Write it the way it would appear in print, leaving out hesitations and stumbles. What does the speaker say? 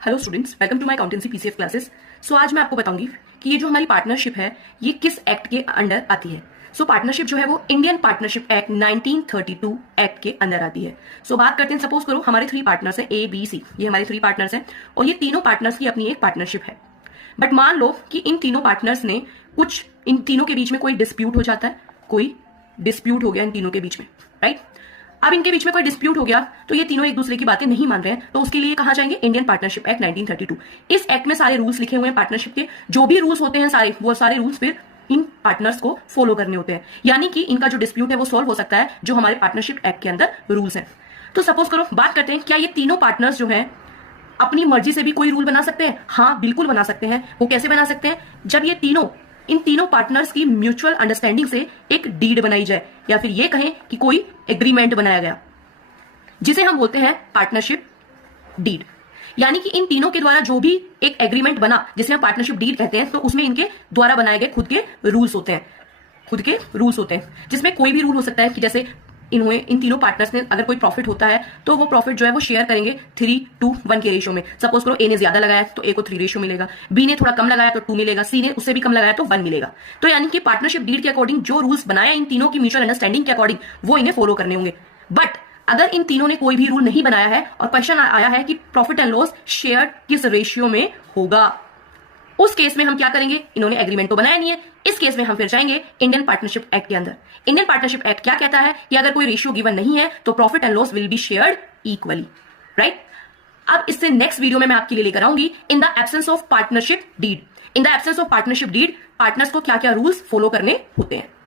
Hello students, welcome to my accountancy PCF classes. So आज मैं आपको बताऊंगी कि ये जो हमारी पार्टनरशिप है ये किस एक्ट के अंडर आती है। सो पार्टनरशिप जो है वो इंडियन पार्टनरशिप एक्ट 1932 एक्ट के अंदर आती है। सो बात करते हैं, सपोज करो हमारे 3 पार्टनर्स हैं ए बी सी, ये हमारे 3 पार्टनर्स हैं और ये तीनों पार्टनर्स की अपनी एक पार्टनरशिप है। बट मान लो कि इन तीनों पार्टनर्स ने इन तीनों के बीच में कोई डिस्प्यूट हो जाता है, कोई डिस्प्यूट हो गया इन तीनों के बीच में, राइट। अब इनके बीच में कोई डिस्प्यूट हो गया तो ये तीनों एक दूसरे की बातें नहीं मान रहे हैं, तो उसके लिए कहां जाएंगे? Indian partnership act 1932। इस एक्ट में सारे रूल्स लिखे हुए हैं पार्टनरशिप के, जो भी रूल्स होते हैं सारे, वो सारे रूल्स फिर इन पार्टनर्स को फॉलो करने होते हैं, यानी कि इनका जो डिस्प्यूट है वो सॉल्व हो सकता है जो हमारे पार्टनरशिप एक्ट के अंदर रूल्स हैं। तो सपोज करो बात करते हैं, क्या ये तीनों पार्टनर्स जो हैं अपनी मर्जी से भी कोई रूल बना सकते हैं? हाँ, बिल्कुल बना सकते हैं। वो कैसे बना सकते हैं? जब ये इन तीनों पार्टनर्स की म्यूचुअल अंडरस्टैंडिंग से एक डीड बनाई जाए, या फिर ये कहें कि कोई एग्रीमेंट बनाया गया, जिसे हम बोलते हैं पार्टनरशिप डीड। यानी कि इन तीनों के द्वारा जो भी एक एग्रीमेंट बना, जिसे हम पार्टनरशिप डीड कहते हैं, तो उसमें इनके द्वारा बनाए गए खुद के रूल्स होते हैं, जिसमें कोई भी रूल हो सकता है कि जैसे इन तीनों पार्टनर्स ने अगर कोई प्रॉफिट होता है तो वो प्रॉफिट जो है वो शेयर करेंगे 3:1 के रेशियो में। सपोज करो ए ने ज्यादा लगाया तो ए को 3 रेशियो मिलेगा, बी ने थोड़ा कम लगाया तो 2 मिलेगा, सी ने उससे भी कम लगाया तो 1 मिलेगा। तो यानी कि पार्टनरशिप डीड के अकॉर्डिंग जो रूल्स बनाया इन तीनों की म्यूचुअल अंडरस्टैंडिंग के अकॉर्डिंग वो इन्हें फॉलो करने होंगे। बट अगर इन तीनों ने कोई भी रूल नहीं बनाया है और क्वेश्चन आया है कि प्रॉफिट एंड लॉस शेयर किस रेशियो में होगा, उस केस में हम क्या करेंगे? इन्होंने एग्रीमेंट तो बनाया नहीं है, इस केस में हम फिर जाएंगे इंडियन पार्टनरशिप एक्ट के अंदर। इंडियन पार्टनरशिप एक्ट क्या कहता है कि अगर कोई रेशियो गिवन नहीं है तो profit and loss will be shared equally, right. अब इससे नेक्स्ट वीडियो में मैं आपके लिए लेकर आऊंगी in the absence of partnership deed. In the absence of partnership deed partners को क्या क्या रूल्स फॉलो करने होते हैं।